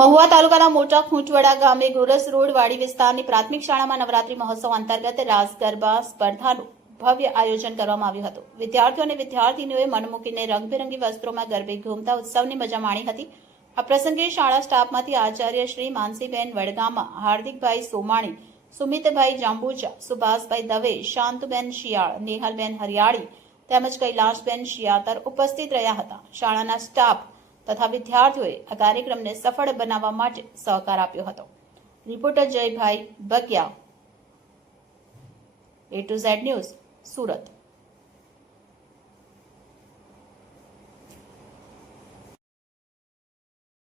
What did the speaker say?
મહુવા તાલુકાના મોટા ખૂંટવડા ગામે ગોરસ રોડ વાડી વિસ્તારની પ્રાથમિક શાળામાં નવરાત્રી મહોત્સવ અંતર્ગત રાસ ગરબા સ્પર્ધાનું ભવ્ય આયોજન કરવામાં આવ્યું હતું। વિદ્યાર્થીઓ અને વિદ્યાર્થીનીઓએ મન મૂકીને રંગબેરંગી વસ્ત્રોમાં ગરબે ઘૂમતા ઉત્સવની મજા માણી હતી। આ પ્રસંગે શાળા સ્ટાફમાંથી આચાર્ય શ્રી માનસીબેન વડગામા, હાર્દિકભાઈ સોમાણી, સુમિતભાઈ જાંબુચા, સુભાષભાઈ દવે, શાંતુબેન શિયાળ, નેહલબેન હરિયાળી તેમજ કૈલાશબેન શિયાતર ઉપસ્થિત રહ્યા હતા। શાળાના સ્ટાફ તથા વિદ્યાર્થીઓએ આ કાર્યક્રમને સફળ બનાવવા માટે સહકાર આપ્યો હતો। Reporter Jaybhai Bagiya, A to Z news, Surat.